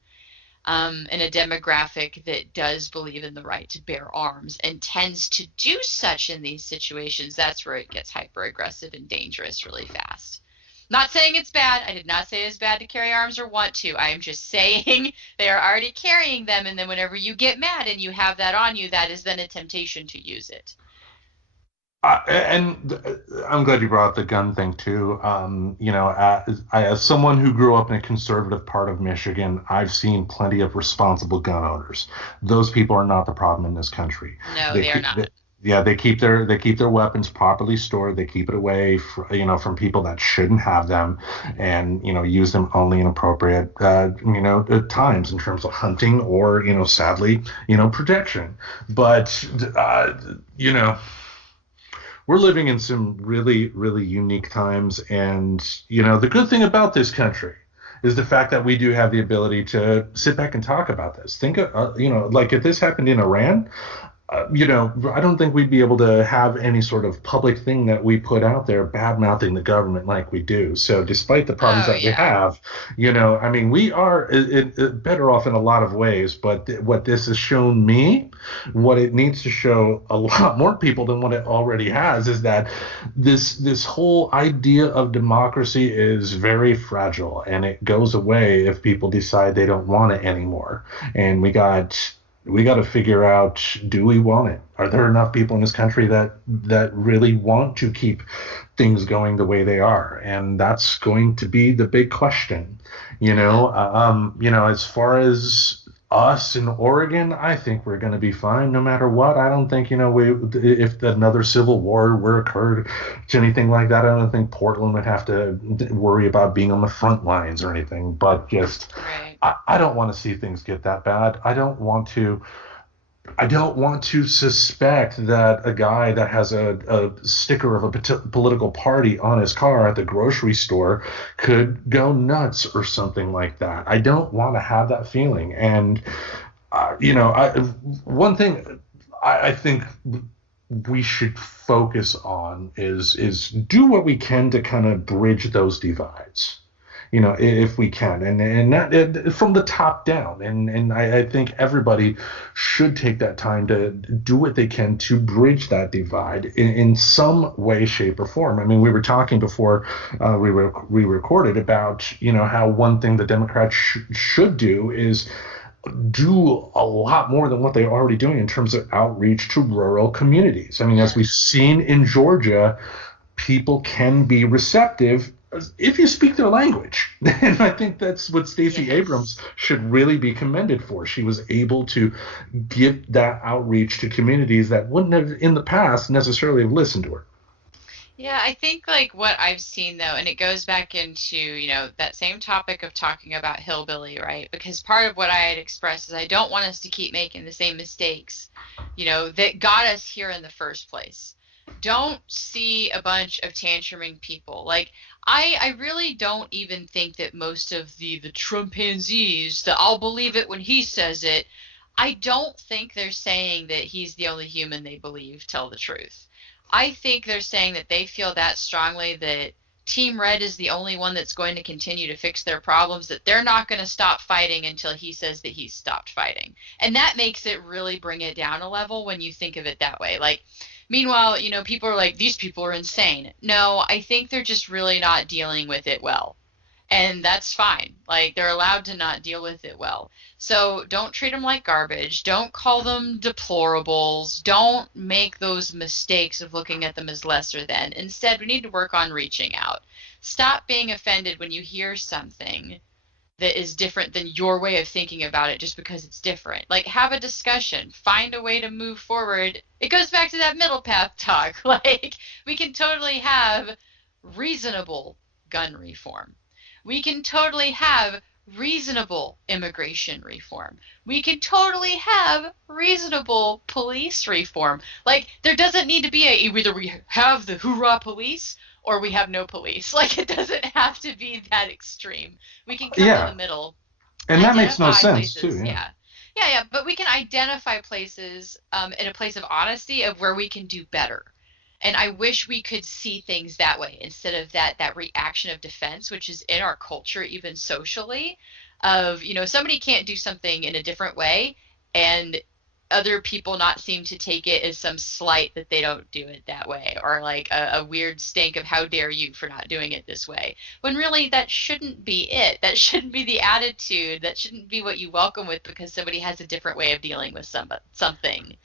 In a demographic that does believe in the right to bear arms and tends to do such in these situations. That's where it gets hyper aggressive and dangerous really fast. Not saying it's bad. I did not say it's bad to carry arms or want to. I am just saying they are already carrying them, and then whenever you get mad and you have that on you, that is then a temptation to use it. And I'm glad you brought up the gun thing too. As someone who grew up in a conservative part of Michigan, I've seen plenty of responsible gun owners. Those people are not the problem in this country. No, they are not. They keep their weapons properly stored. They keep it away, from people that shouldn't have them, and use them only in appropriate times in terms of hunting or sadly protection. But we're living in some really, really unique times, and the good thing about this country is the fact that we do have the ability to sit back and talk about this. Think of, like if this happened in Iran, I don't think we'd be able to have any sort of public thing that we put out there bad-mouthing the government like we do. So despite the problems we have, we are better off in a lot of ways. But what this has shown me, what it needs to show a lot more people than what it already has, is that this whole idea of democracy is very fragile, and it goes away if people decide they don't want it anymore. And we got to figure out, do we want it? Are there enough people in this country that really want to keep things going the way they are? And that's going to be the big question. As far as us in Oregon, I think we're going to be fine no matter what. I don't think, if another civil war were occurred to anything like that, I don't think Portland would have to worry about being on the front lines or anything. But just, Right. I don't want to see things get that bad. I don't want to suspect that a guy that has a sticker of a political party on his car at the grocery store could go nuts or something like that. I don't want to have that feeling. And, one thing I think we should focus on is do what we can to kind of bridge those divides, if we can, and that from the top down, and I think everybody should take that time to do what they can to bridge that divide in some way, shape, or form. I mean, we were talking before we recorded about how one thing the Democrats should do is do a lot more than what they're already doing in terms of outreach to rural communities. I mean, as we've Yes. seen in Georgia, people can be receptive if you speak their language. And I think that's what Stacey Abrams Yes. should really be commended for. She was able to give that outreach to communities that wouldn't have in the past necessarily have listened to her. Yeah, I think like what I've seen though, and it goes back into, that same topic of talking about hillbilly, right? Because part of what I had expressed is I don't want us to keep making the same mistakes, that got us here in the first place. Don't see a bunch of tantruming people. Like I really don't even think that most of the Trumpanzees, that I'll believe it when he says it, I don't think they're saying that he's the only human they believe tell the truth. I think they're saying that they feel that strongly that Team Red is the only one that's going to continue to fix their problems, that they're not going to stop fighting until he says that he's stopped fighting. And that makes it really bring it down a level when you think of it that way. Like, meanwhile, people are like, these people are insane. No, I think they're just really not dealing with it well. And that's fine. Like, they're allowed to not deal with it well. So don't treat them like garbage. Don't call them deplorables. Don't make those mistakes of looking at them as lesser than. Instead, we need to work on reaching out. Stop being offended when you hear something that is different than your way of thinking about it just because it's different. Like, have a discussion. Find a way to move forward. It goes back to that middle path talk. Like, we can totally have reasonable gun reform. We can totally have reasonable immigration reform. We can totally have reasonable police reform. Like, there doesn't need to be either we have the hoorah police or we have no police. Like, it doesn't have to be that extreme. We can come to the Yeah, middle, and that makes no identify sense too. places. Yeah. Yeah. Yeah, yeah, but we can identify places in a place of honesty of where we can do better. And I wish we could see things that way instead of that reaction of defense, which is in our culture, even socially, of, somebody can't do something in a different way and other people not seem to take it as some slight that they don't do it that way, or like a weird stink of how dare you for not doing it this way, when really that shouldn't be it. That shouldn't be the attitude. That shouldn't be what you welcome with because somebody has a different way of dealing with something.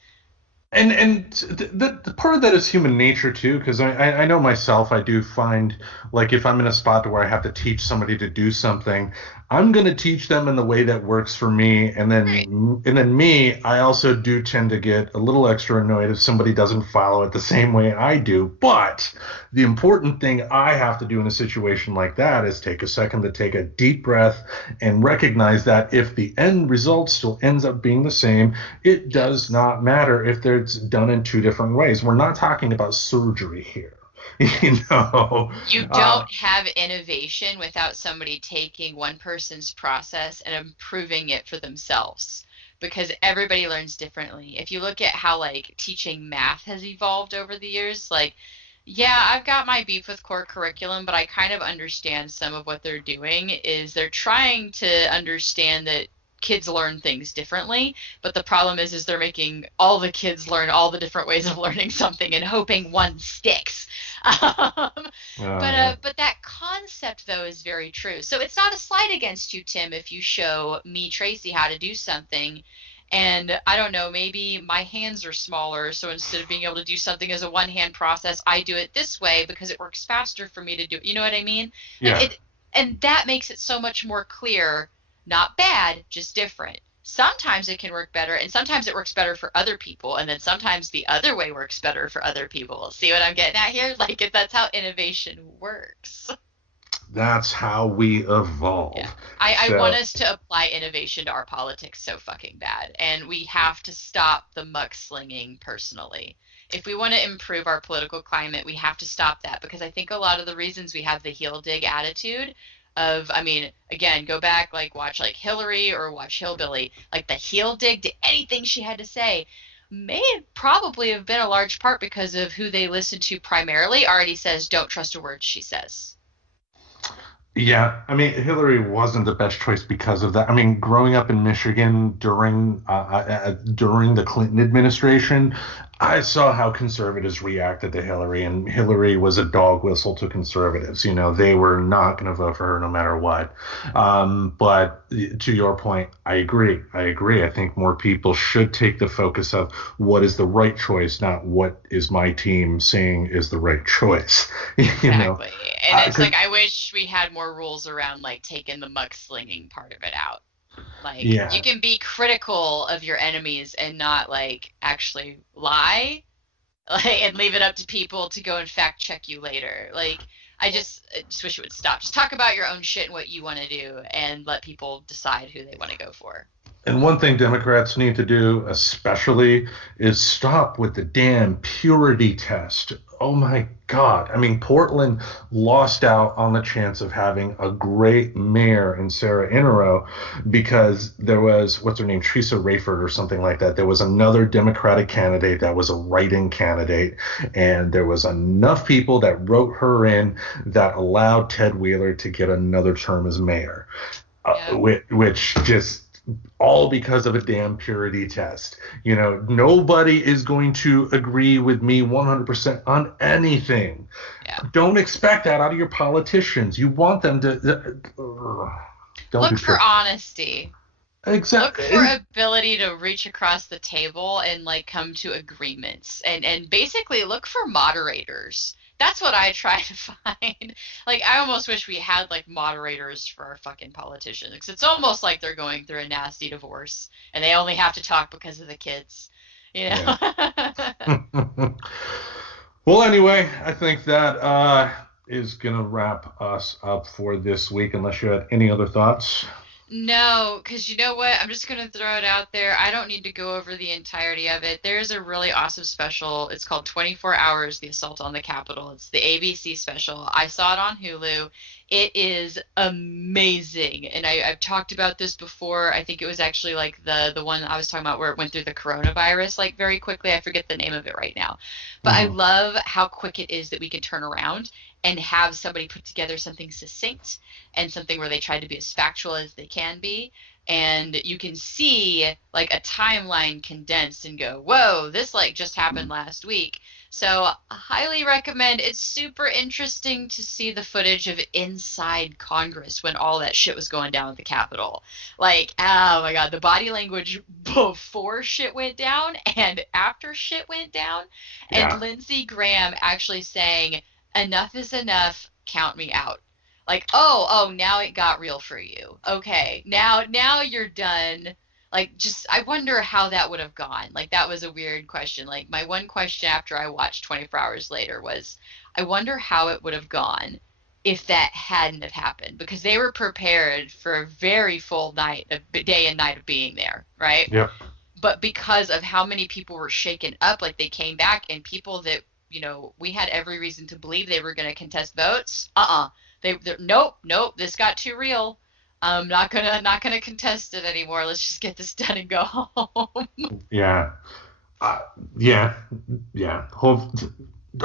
And the part of that is human nature too, because I know myself, I do find like if I'm in a spot to where I have to teach somebody to do something, I'm going to teach them in the way that works for me, and Right. then me, I also do tend to get a little extra annoyed if somebody doesn't follow it the same way I do. But the important thing I have to do in a situation like that is take a second to take a deep breath and recognize that if the end result still ends up being the same, it does Yes. not matter if it's done in two different ways. We're not talking about surgery here. you know You uh, don't have innovation without somebody taking one person's process and improving it for themselves, because everybody learns differently. If you look at how like teaching math has evolved over the years, like, yeah, I've got my beef with core curriculum, but I kind of understand some of what they're doing is they're trying to understand that kids learn things differently, but the problem is they're making all the kids learn all the different ways of learning something and hoping one sticks. Um, yeah. but that concept though is very true. So it's not a slight against you, Tim, if you show me, Tracy, how to do something. And I don't know, maybe my hands are smaller, so instead of being able to do something as a one hand process, I do it this way because it works faster for me to do it. You know what I mean? Like Yeah. and that makes it so much more clear, not bad, just different. sometimes it can work better, and sometimes it works better for other people, and then sometimes the other way works better for other people. See what I'm getting at here? Like, if that's how innovation works. That's how we evolve. Yeah. I want us to apply innovation to our politics so fucking bad, and we have to stop the mudslinging personally. If we want to improve our political climate, we have to stop that, because I think a lot of the reasons we have the heel dig attitude of, I mean, again, go back, like, watch, like, Hillary or watch Hillbilly, like, the heel dig to anything she had to say may probably have been a large part because of who they listened to primarily already says, don't trust a word she says. Yeah, I mean, Hillary wasn't the best choice because of that. I mean, growing up in Michigan during the Clinton administration, I saw how conservatives reacted to Hillary, and Hillary was a dog whistle to conservatives. You know, they were not going to vote for her no matter what. But to your point, I agree. I think more people should take the focus of what is the right choice, not what is my team saying is the right choice. Exactly. And it's like, I wish we had more rules around, like, taking the mudslinging part of it out. Like, yeah. You can be critical of your enemies and not, like, actually lie, like, and leave it up to people to go and fact check you later. Like, I just wish it would stop. Just talk about your own shit and what you want to do, and let people decide who they want to go for. And one thing Democrats need to do, especially, is stop with the damn purity test. Oh my God. I mean, Portland lost out on the chance of having a great mayor in Sarah Iannarone because there was, what's her name, Teresa Rayford or something like that. There was another Democratic candidate that was a write-in candidate, and there was enough people that wrote her in that allowed Ted Wheeler to get another term as mayor, which just... all because of a damn purity test. You know, nobody is going to agree with me 100% on anything. Yeah. Don't expect that out of your politicians. You want them to look for honesty. Exactly. Look for ability to reach across the table and, like, come to agreements, and basically look for moderators. That's what I try to find. Like, I almost wish we had, like, moderators for our fucking politicians. Because it's almost like they're going through a nasty divorce, and they only have to talk because of the kids. You know? Yeah. Well, anyway, I think that is going to wrap us up for this week, unless you had any other thoughts. No, because you know what? I'm just going to throw it out there. I don't need to go over the entirety of it. There's a really awesome special. It's called 24 Hours, The Assault on the Capitol. It's the ABC special. I saw it on Hulu. It is amazing. And I've talked about this before. I think it was actually like the one I was talking about where it went through the coronavirus, like, very quickly. I forget the name of it right now. But I love how quick it is that we can turn around and have somebody put together something succinct and something where they try to be as factual as they can be. And you can see, like, a timeline condensed and go, whoa, this, like, just happened last week. So I highly recommend. It's super interesting to see the footage of inside Congress when all that shit was going down at the Capitol. Like, oh my God, the body language before shit went down and after shit went down. Yeah. And Lindsey Graham actually saying, enough is enough, count me out. Like, oh, now it got real for you. Okay, now you're done. Like, just, I wonder how that would have gone. Like, that was a weird question. Like, my one question after I watched 24 Hours Later was, I wonder how it would have gone if that hadn't have happened. Because they were prepared for a very full day and night of being there, right? Yeah. But because of how many people were shaken up, like, they came back, and people that, you know, we had every reason to believe they were going to contest votes. Nope, this got too real. I'm not gonna contest it anymore. Let's just get this done and go home. Yeah.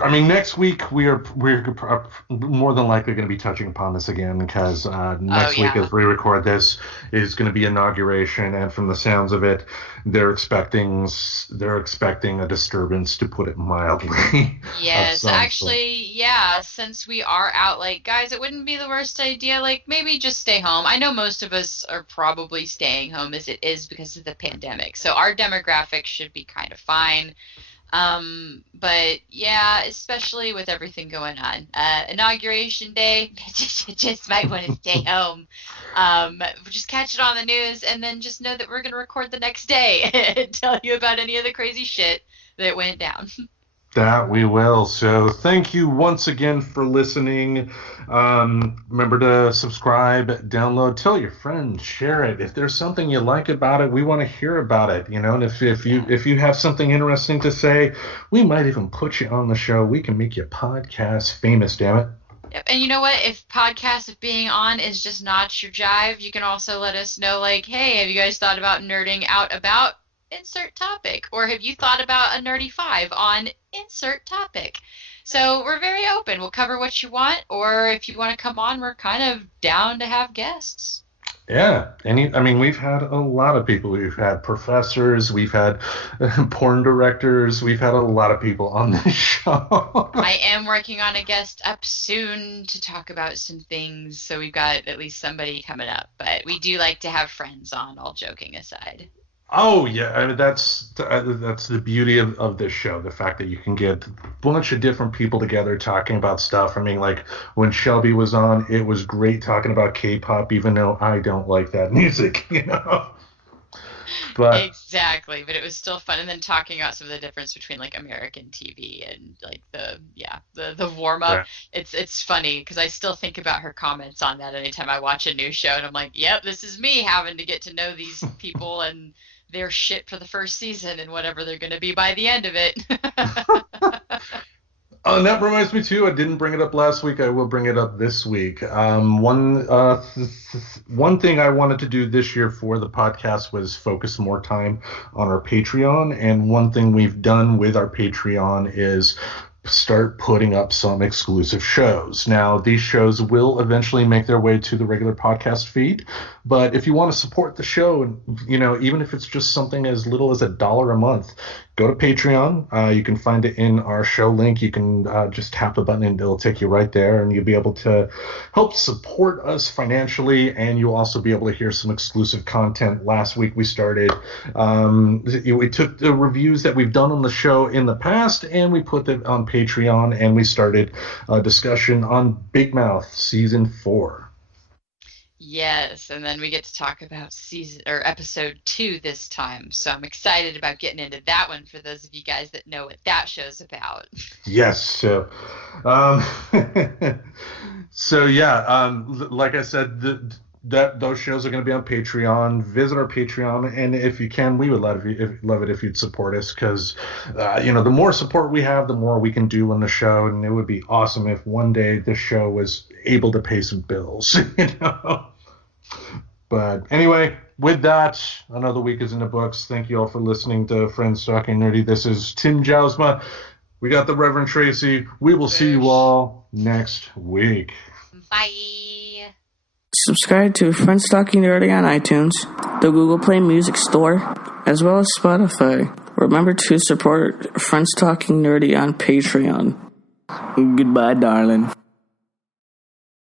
I mean, next week we're more than likely going to be touching upon this again, because next week, as we record this, is going to be inauguration, and from the sounds of it, they're expecting a disturbance, to put it mildly. Yes, actually, yeah. Since we are out, like, guys, it wouldn't be the worst idea. Like, maybe just stay home. I know most of us are probably staying home as it is because of the pandemic, so our demographic should be kind of fine. But yeah, especially with everything going on. Inauguration day, just might want to stay home. Just catch it on the news and then just know that we're going to record the next day and tell you about any of the crazy shit that went down. That we will. So thank you once again for listening. Remember to subscribe, download, tell your friends, share it. If there's something you like about it, we want to hear about it. And if you have something interesting to say, we might even put you on the show. We can make you podcast famous, damn it. Yep. And you know what? If being on is just not your jive, you can also let us know, like, hey, have you guys thought about nerding out about insert topic, or have you thought about a nerdy 5 on insert topic? So we're very open. We'll cover what you want, or if you want to come on, we're kind of down to have guests. Yeah, we've had a lot of people. We've had professors, we've had porn directors, we've had a lot of people on this show. I am working on a guest up soon to talk about some things, so we've got at least somebody coming up, but we do like to have friends on, all joking aside. Oh yeah, that's the beauty of this show, the fact that you can get a bunch of different people together talking about stuff. Like when Shelby was on, it was great talking about K-pop, even though I don't like that music, But exactly, but it was still fun, and then talking about some of the difference between like American TV and like the warm up. Yeah. It's funny because I still think about her comments on that anytime I watch a new show, and I'm like, yep, this is me having to get to know these people and their shit for the first season and whatever they're going to be by the end of it. And that reminds me too, I didn't bring it up last week. I will bring it up this week. One thing I wanted to do this year for the podcast was focus more time on our Patreon. And one thing we've done with our Patreon is start putting up some exclusive shows. Now, these shows will eventually make their way to the regular podcast feed, but if you want to support the show, even if it's just something as little as $1 a month, go to Patreon. You can find it in our show link. You can just tap a button and it'll take you right there, and you'll be able to help support us financially, and you'll also be able to hear some exclusive content. Last week we started, we took the reviews that we've done on the show in the past and we put them on Patreon, and we started a discussion on Big Mouth Season 4. Yes, and then we get to talk about episode 2 this time. So I'm excited about getting into that one for those of you guys that know what that show's about. Yes, so like I said, those shows are going to be on Patreon. Visit our Patreon, and if you can, we would love it if you'd support us, because the more support we have, the more we can do on the show, and it would be awesome if one day this show was able to pay some bills. But anyway, with that, another week is in the books. Thank you all for listening to Friends Talking Nerdy. This is Tim Jousma. We got the Reverend Tracy. We will see you all next week. Bye. Subscribe to Friends Talking Nerdy on iTunes, the Google Play Music Store, as well as Spotify. Remember to support Friends Talking Nerdy on Patreon. Goodbye, darling.